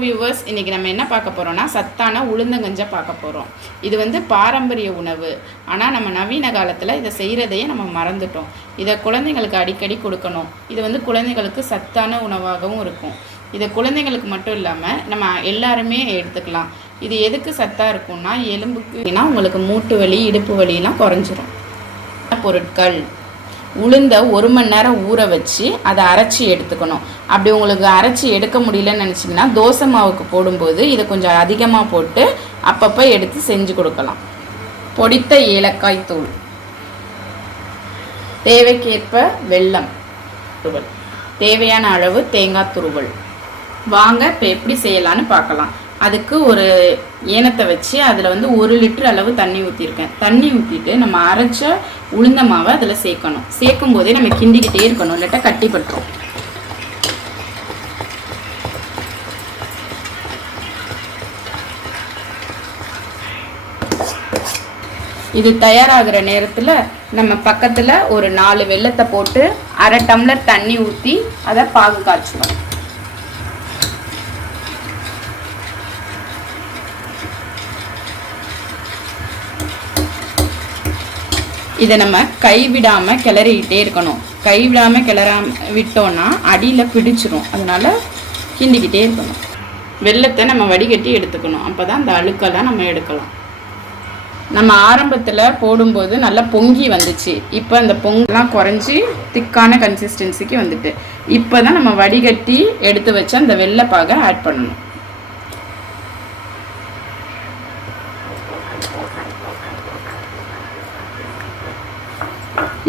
Viewers, இன்றைக்கி நம்ம என்ன பார்க்க போகிறோம்னா சத்தான உளுந்தங்கஞ்சை பார்க்க போகிறோம். இது வந்து பாரம்பரிய உணவு. ஆனால் நம்ம நவீன காலத்தில் இதை செய்கிறதையே நம்ம மறந்துட்டோம். இதை குழந்தைங்களுக்கு அடிக்கடி கொடுக்கணும். இது வந்து குழந்தைங்களுக்கு சத்தான உணவாகவும் இருக்கும். இதை குழந்தைங்களுக்கு மட்டும் இல்லாமல் நம்ம எல்லாருமே எடுத்துக்கலாம். இது எதுக்கு சத்தாக இருக்கும்னா எலும்புக்குனா உங்களுக்கு மூட்டு வலி, இடுப்பு வலியெல்லாம் குறைஞ்சிரும். பொருட்கள்: உளுந்தை 1 மணி நேரம் ஊற வச்சு அதை அரைச்சி எடுத்துக்கணும். அப்படி உங்களுக்கு அரைச்சி எடுக்க முடியலன்னு நினச்சிங்கன்னா தோசை மாவுக்கு போடும்போது இதை கொஞ்சம் அதிகமாக போட்டு அப்பப்போ எடுத்து செஞ்சு கொடுக்கலாம். பொடித்த ஏலக்காய் தூள், தேவைக்கேற்ப வெல்லம் துருவல், தேவையான அளவு தேங்காய் துருவல். வாங்க இப்போ எப்படி செய்யலான்னு பார்க்கலாம். அதுக்கு ஒரு ஏனத்தை வச்சு அதில் வந்து 1 லிட்டர் அளவு தண்ணி ஊற்றிருக்கேன். தண்ணி ஊற்றிட்டு நம்ம அரைச்ச உளுந்த மாவை அதில் சேர்க்கணும். சேர்க்கும் போதே நம்ம கிண்டிக்கிட்டே இருக்கணும், இல்லாட்டா கட்டிப்பட்டுரும். இது தயாராகிற நேரத்தில் நம்ம பக்கத்தில் ஒரு 4 வெல்லத்தை போட்டு 1/2 டம்ளர் தண்ணி ஊற்றி அதை பாகு காய்ச்சுவோம். இதை நம்ம கைவிடாமல் கிளறிக்கிட்டே இருக்கணும். கைவிடாமல் விட்டோன்னா அடியில் பிடிச்சிரும். அதனால் கிண்டிக்கிட்டே இருக்கணும். வெல்லத்தை நம்ம வடிகட்டி எடுத்துக்கணும். அப்போ தான் அந்த அழுக்கெல்லாம் நம்ம எடுக்கலாம். நம்ம ஆரம்பத்தில் போடும்போது நல்லா பொங்கி வந்துச்சு. இப்போ அந்த பொங்கலாம் குறைஞ்சி திக்கான கன்சிஸ்டன்சிக்கு வந்துட்டு இப்போ தான் நம்ம வடிகட்டி எடுத்து வச்ச அந்த வெள்ளைப்பாகை ஆட் பண்ணணும்.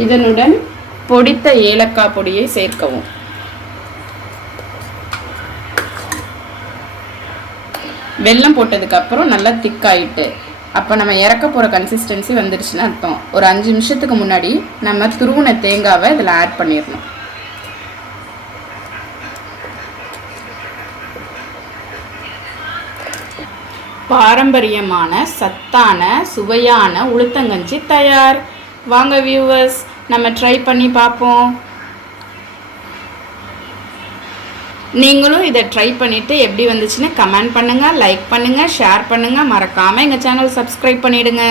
இதனுடன் பொடித்த ஏலக்காய் பொடியை சேர்க்கவும். வெல்லம் போட்டதுக்கு அப்புறம் நல்லா திக்காயிட்டு அப்போ நம்ம இறக்க போகிற கன்சிஸ்டன்சி வந்துடுச்சுன்னு அர்த்தம். ஒரு 5 நிமிஷத்துக்கு முன்னாடி நம்ம துருவின தேங்காவை இதில் ஆட் பண்ணிடணும். பாரம்பரியமான சத்தான சுவையான உளுத்தங்கஞ்சி தயார். வாங்க வியூவர்ஸ், நம்ம ட்ரை பண்ணி பார்ப்போம். நீங்களும் இதை ட்ரை பண்ணிவிட்டு எப்படி வந்துச்சுன்னு கமெண்ட் பண்ணுங்கள், லைக் பண்ணுங்கள், ஷேர் பண்ணுங்கள். மறக்காமல் எங்கள் சேனல் சப்ஸ்கிரைப் பண்ணிவிடுங்க.